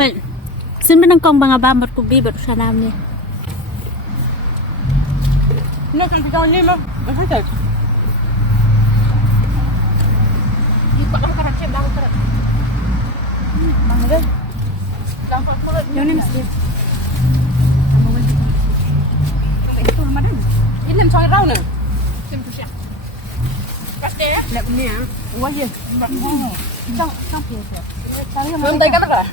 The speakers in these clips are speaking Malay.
Vậy xin bên công bằng ba một cục bi bật sa nam nha. Nó cần phải cho anh mà nó thấy thật. Đi bắt nó cái chém đau cái. Mang đây. Đau phải có lên. Ini mesti. Itu mana? Ini lem soy rau nè. Lem tu siap. Bắt đế. Lem ni à. Quá gì? Trong phía phía. Hôm tay cắt rồi.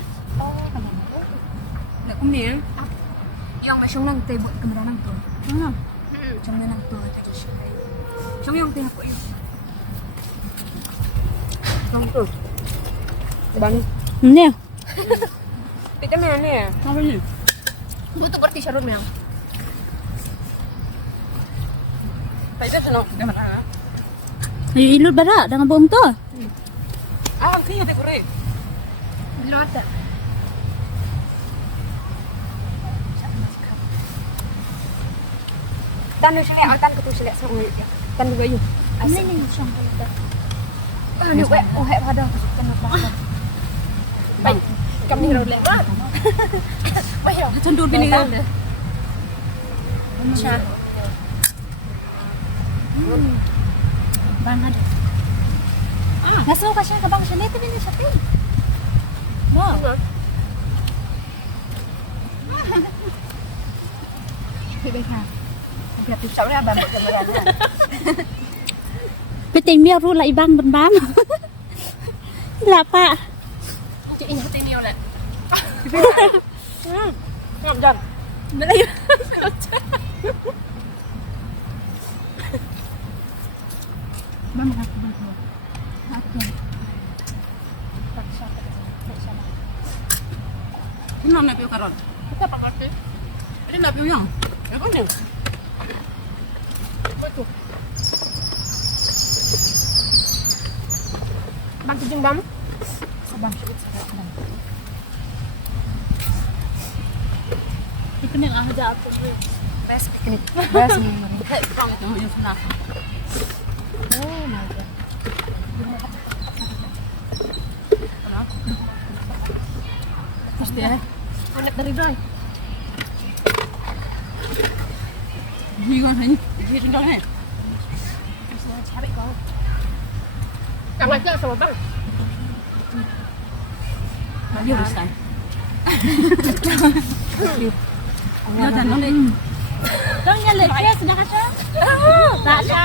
Lem ni à. Yang macam nang teh buat kemudian nang tu. Trong nang tu tu siap. Trong yang teh apa itu? Nang tu. Bang. Nè. Kita mana ni? Apa ni? Butuh berarti syarat yang. Tidak senang. Dah mana? Ilut bara dengan bom tu. Ah, kaya tak kurang. Belum ada. Tan lu sini, tan ke tu sini sama. Tan juga you. Ini ni sampai dah. Ah, ni wet, oh hek pada kan apa. Baik. Kami ni rolek kan. Wah, cendur bini kan. Macam. Bang ada. Ngasih kau kasih ke bang sini tu ni siapa? Wow. Đây ha. Việc thì cháu ra bà một cái này. Cái tình miêu ru lại băng bắn bám. Là pa. Chị in tin yêu lại. Ngậm dần. Mới đây. Bang aku bang. Aku. Ini nak piu karon. Kita pakai tu. Ini nak piu yang. Ya kan ni. Betul. Bang kijing bam. Sabang. Piknik aja aku ni. Best piknik. Best ni. Bang tu yang senang. Oh my god. Pasti ya. Anak dari doi. Ni con thấy gì trên đó này. Cari kau. Kamu aja sama bang. Dia besar. Dia dan nanti. Kau yang leknya sudah kata? Tak ada.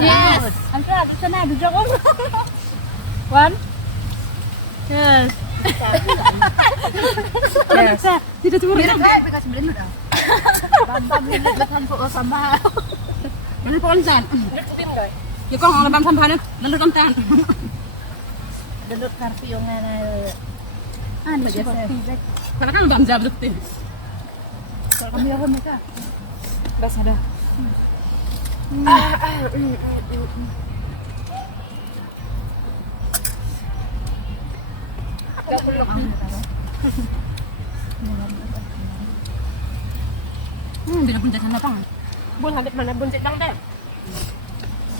Yes. Angka di sana di jauh. One. Yes. Yes. Tidak cuma Biar kau bekas beli dah. Bam beli bekan kau sama. Ini ponsan. Tim doi. Ya kau orang bam sampai nih. Lalu kontan. Duduk karpi yang mana? Anu biasa. Karena kan bam jam betul. Kalau kami orang mereka. Bas ada. Gak perlu. Bila pun jangan lapang. Bun hadap mana bun jangan deh.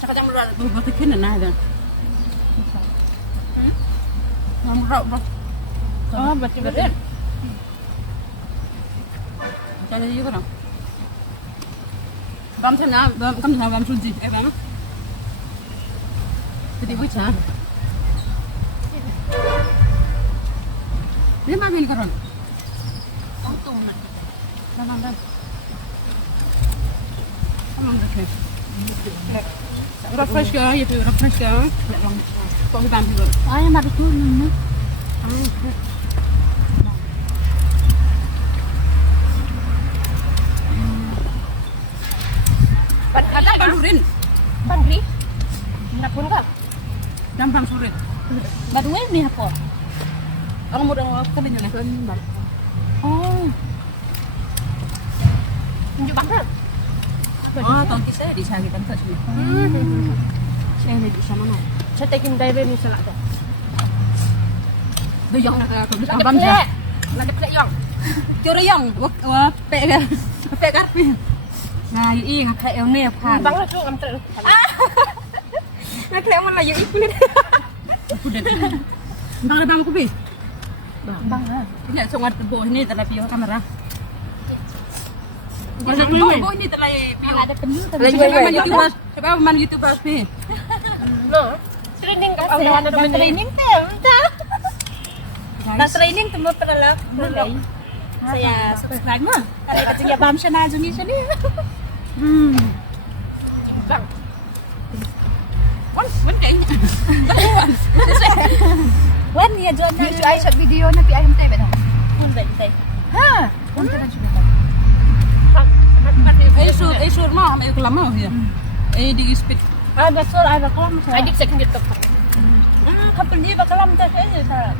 Cakap jangan berat. Buat tikin nak ada. Kamu berat berat. Oh, baca berat. Jangan juga dong. Bam thế nào, bam nào bam gì em bam. Jadi baca. Ini mana ini karon? Untung nak. Bam. Kamu dah. Refresh ke, ya tu refresh ke. Kau bam juga. Ay, nak tu ni. Ada bang surin. Bang gri. Nak pun kan? Jam bang surin. Batu ni apa? Orang muda orang kerja ni kan. Oh. Tunjuk bang kan? Oh, tahun kisah di sana kita tak sini. Saya ni di sana mana? Saya takin dari ni salah tu. Dia yang nak aku bisa bam je. Nak plek yang. Curi yang. Wah, pek kan. Pek karpi. Nah, ini ngak kayak ni apa? Bang tu ngam ter. Ngak kayak mana you ikut ni. Bang ada bang kopi. Bang ha. Ini sungat bo ini terlebih kamera. Bo ini terlebih. Kalau ada penuh Lagi man YouTuber. Sebab man YouTuber ni. No. Training ka sa ada training teh, entah. Nah training temu pernah mulai. Saya subscribe mah. Kalau katanya bam sana juni sini. Bang. Wan kayaknya. Wan ya jual Ni ay sa video na pi ayam tebe no. pun baik saya. Ha, pun tak juga. Ay sur mau may kelama ya. Di speed. Ada sol ada kelam saya. Ay dik sa kingit to. Kapal dia bakalam tak saya saya.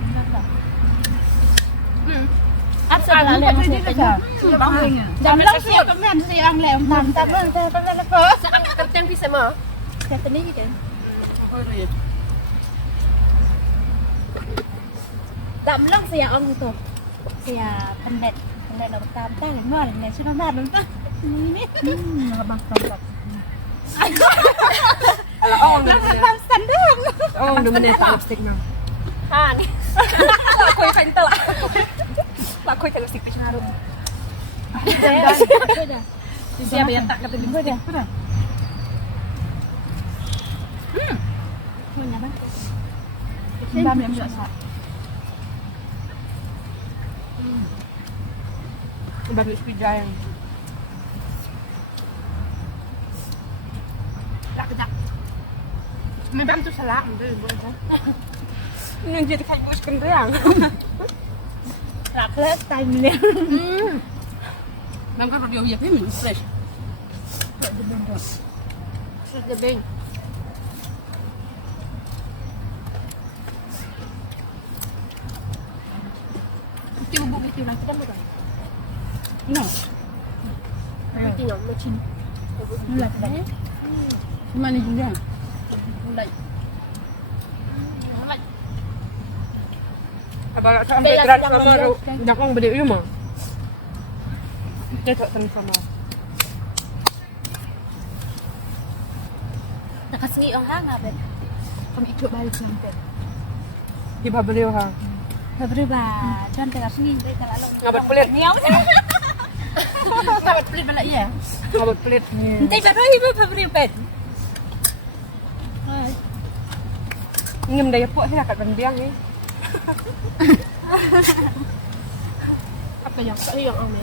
Áp Ay sao mo lại pa masih dito tanya. sa. Bang. Jam lang siya kami siya ang leong tam tam tam ko. Sa ang kartang pisa mo. Kaya tani kan. Dam lang siya ang ito. Siya panet. Panet na tam tam mo rin siya na naman ta. Ini. Habang tam. Oh, Tam sandang. Oh, dumanet ang lipstick na. ha ni. Ako yung kanta la. Ako yung lipstick pa siya naroon. Siya ba yatak ka ito lipstick? Punya bang. Dami ang siya. Baru speed giant. May bam to sa laang din. Nang jadi kayak bus kendang. Raklet time ni. Nang kan radio ya pun fresh. Sa gabi. Tibuk itu lang kita mo ba? No. Tingnan mo chin. Mulat ba? Cuma ni juga. Mulai. Abang sampai gerak sama ru. Dak kong beli rumah. Dia tak sama. Nakasngi ang hanga ba? Kami ikut balik nanti. Di beli ha. Babre ba? Chan tengah sini kita lalu. Ngabat pelit. Ngiaw. Tawad pelit bala iya. Ngabat pelit. Entay ba ibu babre pet? Ngim daya puak sih kat bendiang ni. Apa yang sa ang ame?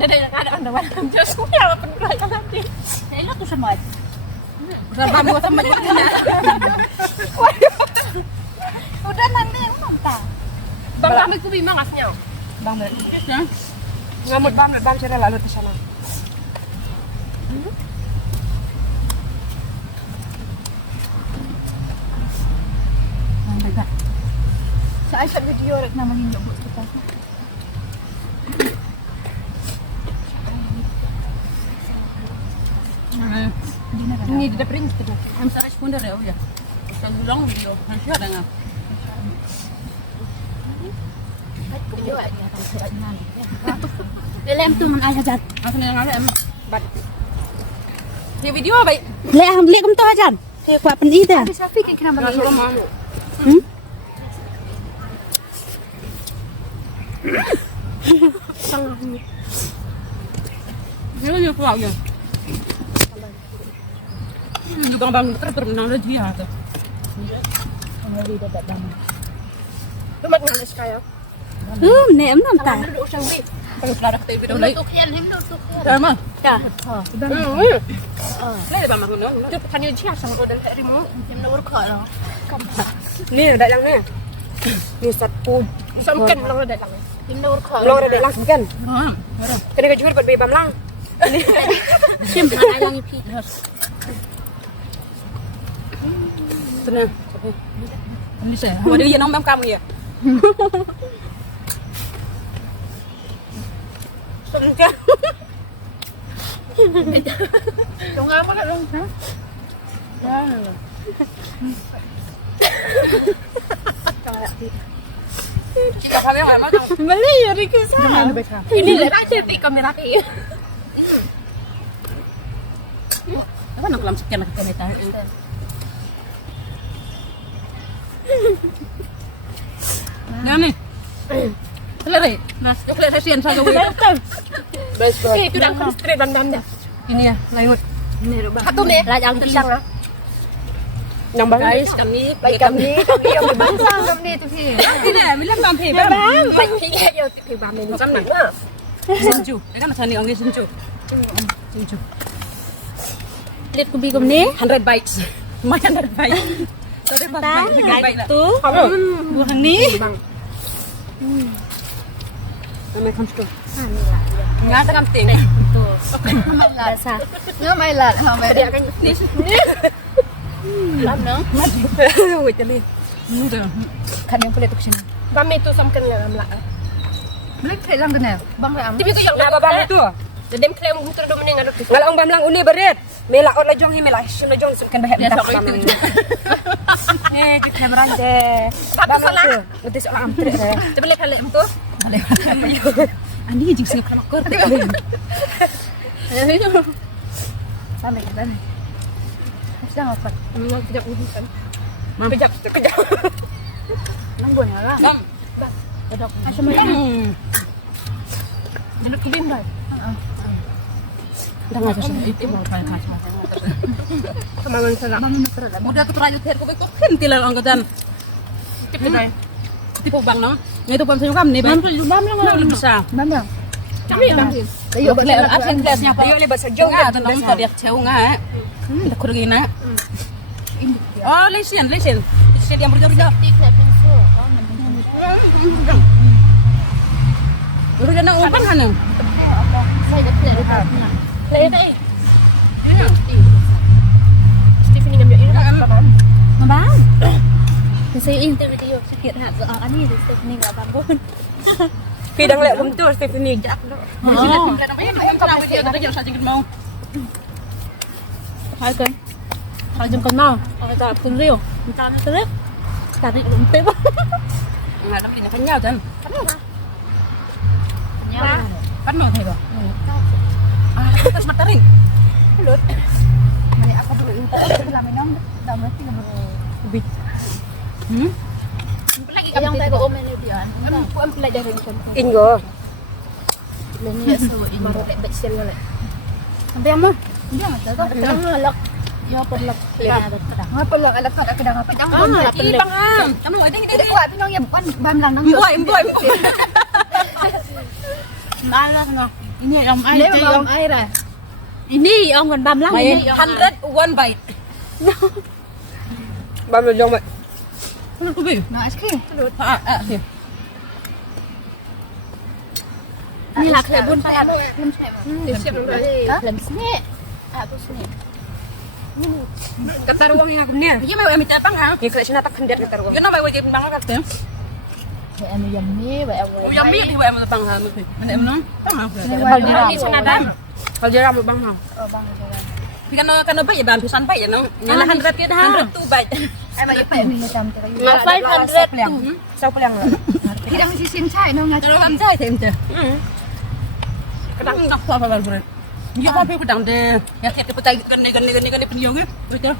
Dada ada andawan kan just ya pen kaya nanti. Saya lo tu semua. Rabam gua sama juga ni. Udah nanti mantap. Bang kami ko bimangasnya. Bang dah. Ya. Ngamut bam cara lalu ke sana. Mantap. Sa ay sa video rek na manginyo kita. Ini di depan kita. Am sa responder ya udah. Ustaz ulang video. Nanti ada ngap. Video ay. Lem tu man aja jan. Aku ni ngale am. Bat. Di video baik. Le ham le kum tu ajan. Saya kuat pen ida. Bisa fikir kena Nggak suruh mau. Ini kan pulau ya. Juga bang berenang lagi ya tu. Ngeri dapat dam. Lumat ngalis kayo. Nem nam ta. Duduk sa wi. Kalau sudah ada TV dah lagi. Duduk yan, duduk yan. Dah mah. Ya. Lagi bang makan dah. Duduk kan yung siya sa rodan sa rimo. Yung nawar ka lang. Ni ada yang ni. Ni satu. Samkan lang rodan lang. Yung nawar ka Long ada langsung kan. Kena kejual buat bayi bamlang. Sim man ayang ipi. Tenang. Ini saya. Waduh dia nombor kamu ya. Sengkan. Yung nga mo ka lang. Kita kami yang lama kan. Beli ya Rika sa. Ini lang kasi ti kamera kay. Apa nak kelam sekian nak kena tahu. Nah ni. Kelihatan, nah, kelihatan sian saya gue. Best boy. Itu dah kan straight dan dah. Ini ya, layut. Ini rubah. Satu nih, lajang pisang lah. Yang bang. Guys, kami yang berbangsa kami itu sih. Ini, milam bang phi bang. Bang, iya yo thì bà mình Con này. Sinju, cái đó mà thằng này ông đi sinju. Sinju. Lihat kubi kumni. 100 bites. My 100 bites. Tadi pas bite lah. Tuh. Buah ni. Mày không chịu. Ngã ta cầm tiền. Tuh. Biasa. nhớ mày là mày đi cái Làm nữa. Ui chali. Mudah. Kan yang pelit kesini. bà mình tu xong cần làm lại. Balik kayak lang kenal. Bang làm. Tapi ko yung Nah, babang itu. Jadi klaim motor do mening ada. Ngalang ang bamlang uli berit. Mela ot la jong hi mela sim la jong kan bahaya Biasa ko itu. Di kamera deh. Satu salah. Nanti soal amtre deh. Coba lihat hal itu. Ani jing sih kalau kor. Sampai kita nih. Sudah ngapa? Memang kejap urusan. Kejap. Nang buah lah. Bang. Asam malam. Jadi kubim dah. Udah ngajak sih itu mau kayak macam. Kemarin salah. Udah aku terlanjut hair kok kentilal angkatan. Tipu dah. Tipu bang no. Itu pun saya kam nih bang. Bam lang. Belum bisa. Bam lang. Kami bang. Ayo balik absen kelasnya apa? Ayo lebat sejauh ah, tentang tadi jauh nggak? Dah kurang na. Oh, lesen. Lesen yang berjauh-jauh. Udah nak umpan kan? Saya dah clear dah. Lihat eh. Stephanie ngambil ini apa? Bam. Saya interview sikit nak soal ani di Stephanie enggak bangun. Kidang lek betul Stephanie jak. Oh. Hai con. Hai chồng con mau. Rồi từng riêu. Tao nó tới. Tarik lumpip. Nggak ada ini kan nyau kan? Nhau. Kan mau thầy bảo. Ah, terus mataring. Lut. Mày apa dulu itu làm mày nóng đau nó thì là Lebih. Lagi yang tay của ôm lên đi anh. Em belajar dari contoh. Ingo. Lên như sơ ini. Baru kayak baca lah. Sampai ama. Dia enggak tahu. Ngelak. Ya pelak. Ngapa lang anak ka kadang apa jang. Ini bang am. Kamu ada ini. Hindi ko atin nang yapan bam lang nang. Boy. Malas no. Ini om ai. Ini bam air ah. Ini om còn bam lắm. Ini 101 bite. Bam lo jong vậy. Không có bị. Nah, sekali. Here. Ini là khởi buôn phải. Siap dong. Làm snack. Aku snack. Kata ruang yang aku ni. Iya mau em minta bang ha. Ya kalau sini tak hendak kata ruang. Kenapa wajib bang kat tu? Vậy em yum ni, vậy em. Yang bi ni em bang ha mesti. Mana em nang? Bang ha. Di sana dah. Kalau jaram bang ha. Oh bang. Kan kan baik ya bang pisan baik ya nang. Nyala 100 kita 100 tu baik. Em mau apa ni macam tu. Mà 500 Sao peliang lah. Kadang si sim chai no ngat. Kalau am jai thêm tu. Kadang nak apa bang. Dia apa aku dang deh. Ya kita petai kan penjauh ke. Betul.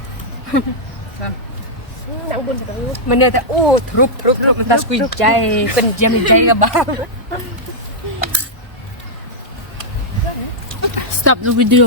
Nang bun tu. Mana tak trup mentas kui jai penjam jai ke bang. Stop the video.